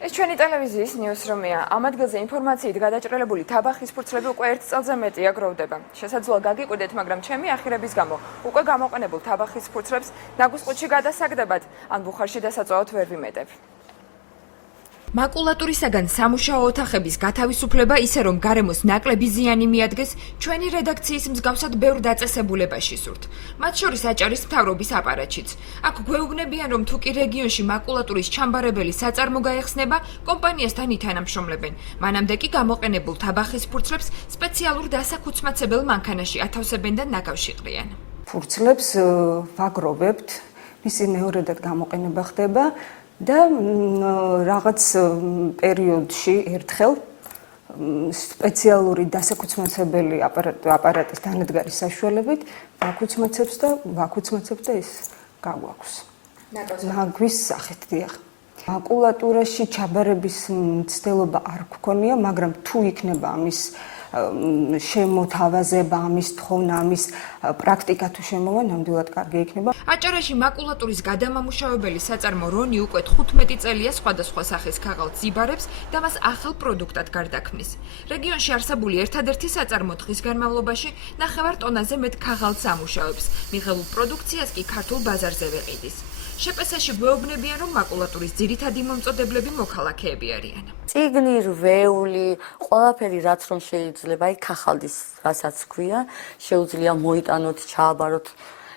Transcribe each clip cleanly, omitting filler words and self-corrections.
ეს ჩვენი ტელევიზიის ნიუსრუმია. ამ ადგილზე ინფორმაციით გადაჭრელებული თაბახის ფურცლები უკვე 1 წელზე მეტია გროვდება. შესაძლოა გაგიკვირდეთ, მაგრამ ჩემი ახირების გამო უკვე გამოყენებულ თაბახის ფურცლებს ნაგუსყუთში გადასაგდებად ან ბუხარში დასაწვავად ვერ ვიმეტებ. მაკულატურისაგან სამუშაო ოთახების გათავისუფლება ისე რომ გარემოს ნაკლები ზიანი მიადგეს ჩვენი რედაქციის მსგავსად ბევრ დაწესებულებაში სურთ. მათ შორის აჭარის მთავრობის აპარატშიც. აქ გვეუბნებიან რომ თუ კი რეგიონში მაკულატურის ჩამბარებელი საწარმო გაეხსნება, კომპანიასთან ითანამშრომლებენ. მანამდე კი გამოყენებულ თაბახის ფურცლებს სპეციალურ დასაქუცმაცებელ მანქანაში ათავსებენ და ნაკავშირყრიან. ფურცლებს ვაგროვებთ, მისი მეორედად გამოყენება ხდება. და რაღაც პერიოდში ერთხელ სპეციალური დასაქუცმაცებელი აპარატის დანადგარის საშუალებით ვაქუცმაცებს და ის გაგვაქვს. ნაგვის სახით დიახ. მაკულატურაში ჩაბარების მცდელობა არ გვქონია, მაგრამ თუ იქნება ამის შემოთავაზება, ამის თხოვნა, ამის პრაქტიკა თუ შემოვა, ნამდვილად კარგი იქნება. აჭარაში მაკულატურის გადამამუშავებელი საწარმო რონი უკვე 15 წელია სხვადასხვა სახის ქაღალდს იბარებს და მას ახალ პროდუქტად გარდაქმნის. რეგიონში არსებული ერთადერთი საწარმო დღის განმავლობაში 9 ტონაზე მეტ ქაღალდს ამუშავებს. მიღებულ პროდუქციას კი ქართულ ბაზარზე ვეყიდის. შეპესაში გვეუბნებიან, რომ მაკულატურის ძირითადი მომწოდებლები მოქალაქეები არიან. წიგნი, რვეული, ყველაფერი რაც რომ შეიძლება, აი ქაღალდის რასაც ქვია, შეუძლია მოიტანოთ, ჩააბაროთ,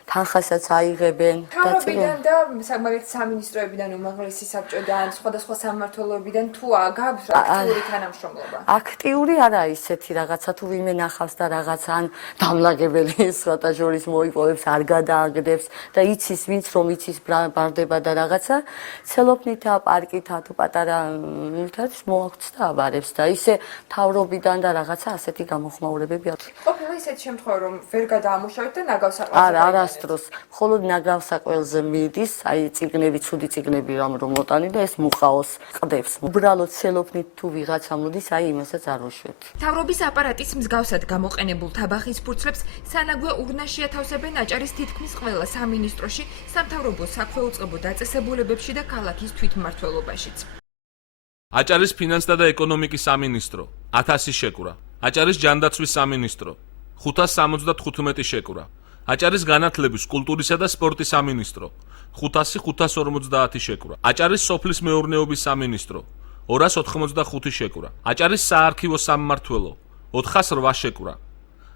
თანხასაც აიღებენ. მთავრობიდან და მაგალითად სამინისტროებიდან, უმაღლესი საბჭოდან, სხვადასხვა სამმართველოებიდან თუ გააქვს აქტიური თანამშრომლობა? აქტიური არა ისეთი რაღაცა, თუ ვინმე ნახავს და რაღაც ან დამლაგებელი სხვათა შორის მოიპოვებს, არ გადააგდებს და იცის, ვინც რომ იცის ბარდება და რაღაცა, ცელოფნითა, პარკითა თუ პატარა ერთად მოაქვს და აბარებს და ისე მთავრობიდან და რაღაცა ასეთი გამოხმაურებები აქვს. ყოფილა ისეთი შემთხვევა, რომ ვერ გადაამუშავეთ და ნაგავსაყვალზე დროს მხოლოდ ნაგავსაყვალზე მიდის, აი წიგნები, ცუდი წიგნები რომ მოტანი და ეს მუყაოს ყდებს. უბრალოდ ცელოფნით თუ ვიღაცა მოდის, აი იმასაც არ უშვებთ. მთავრობის აპარატის მსგავსად გამოყენებულ თაბახის ფურცლებს სანაგვე ურნაში ათავსებენ აჭარის თითქმის ყველა სამინისტროში, სამთავრობო საქვეუწყებო დაწესებულებებში და ქალაქის თვითმმართველობაშიც. აჭარის ფინანსთა და ეკონომიკის სამინისტრო 1000 შეკურა. აჭარის ჯანდაცვის სამინისტრო 575 შეკურა. აჭარის განათლების, კულტურისა და სპორტის სამინისტრო 550 შეკურა. აჭარის სოფლის მეურნეობის სამინისტრო 285 შეკურა. აჭარის საარქივო სამმართველო 408 შეკურა.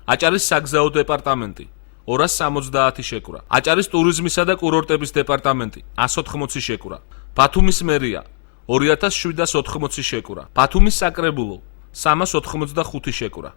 აჭარის საგზაო დეპარტამენტი 270 შეკურა. აჭარის ტურიზმისა და კურორტების დეპარტამენტი 180 შეკურა. ბათუმის მერია 2780 შეკურა. ბათუმის საკრებულო 385 შეკურა.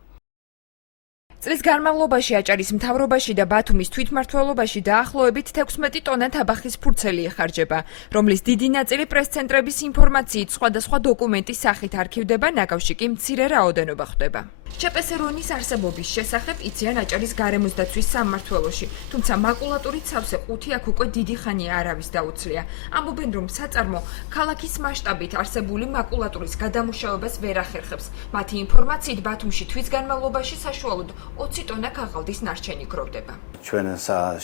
წლის განმავლობაში აჭარის მთავრობაში და ბათუმის თვითმმართველობაში დაახლოებით 16 ტონა თაბახის ფურცელი ეხარჯება, რომლის დიდი ნაწილი პრეს-ცენტრების ინფორმაციით სხვადასხვა დოკუმენტის სახით არქივდება, ნაგავში კი მცირე რაოდენობა ხვდება. შეპესერონის არსებობის შესახებ იციან აჭარის გარემოს დაცვის სამმართველოში, თუმცა მაკულატურით სავსე ყუთი აქ უკვე დიდი ხანია არავის დაუცლია. ამბობენ, რომ საწარმო ქალაქის მასშტაბით არსებული მაკულატურის გადამუშავებას ვერ ახერხებს. მათი ინფორმაციით ბათუმში თვის განმავლობაში საშუალოდ 20 ტონა ქაღალდის ნარჩენი გროვდება. ჩვენ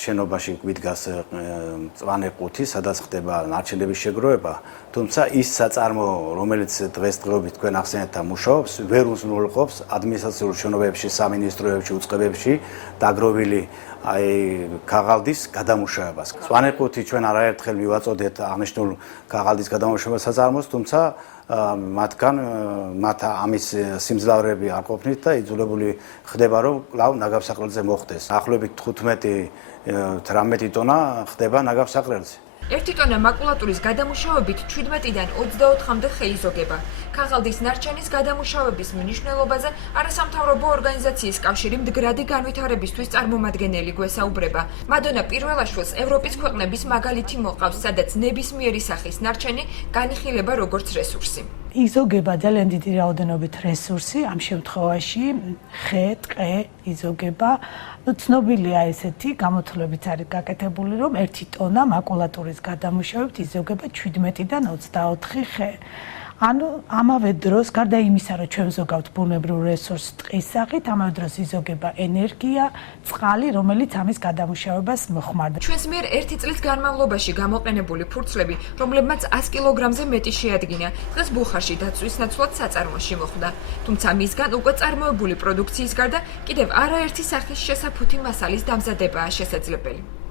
შენობაში გვიდგას მწვანე ყუთი, სადაც ხდება ნარჩენების შეგროვება, თუმცა ის საწარმო, რომელიც დღესდღეობით თქვენ ახსენეთ მუშაობს, ვერ უზრუნველყოფს ადმინისტრაციულ შენობებში, სამინისტროებში, უწყებებში დაგროვილი აი ქაღალდის გადამუშავებას. მწვანე ყუთი ჩვენ არაერთხელ მივაწოდეთ აღნიშნულ ქაღალდის გადამუშავებას საწარმოს, თუმცა მათ ამის სიმძლავრეები არ ყოფნით და იძულებული ხდება, რომ კვლავ ნაგავსაყრელზე მოხდეს. ახლობით 15-18 ტონა ხდება ნაგავსაყრელზე. 1 ტონა მაკულატურის გადამუშავებით 17-დან 24-მდე ხეიზოგება. ქაღალდის ნარჩენის გადამუშავების მნიშვნელობაზე არასამთავრობო ორგანიზაციის კავშირი მდგრადი განვითარებისთვის წარმომადგენელი გვესაუბრება. მადონა პირველაშვილს ევროპის ქვეყნების მაგალითი მოყავს, სადაც ნებისმიერი სახის ნარჩენი განიხილება როგორც რესურსი. იზოგება ძალიან დიდი რაოდენობით რესურსი, ამ შემთხვევაში ხე, ტყე იზოგება. ცნობილია ესეთი გამოთვლებით არის გაკეთებული, რომ 1 ტონა მაკულატურის გადამუშავებით იზოგება 17-დან 24 ხე. ანუ ამავე დროს გარდა იმისა, რომ ჩვენ ზოგავთ ბუნებრივ რესურსს ტყის სახით, ამავე დროს იზოგება ენერგია, წყალი, რომელიც ამის გადამუშავებას მოხმარდა. ჩვენს მიერ 1 წლის განმავლობაში გამოყენებული ფურცლები, რომლებმაც 100 კილოგრამზე მეტი შეადგინა, დღეს ბუხარში დაცვის ნაცვლად საწარმოში მოხვდა. თუმცა მისგან უკვე წარმოებული პროდუქციის გარდა კიდევ არაერთი სახის შესაფუთი მასალის დამზადებაა შესაძლებელი.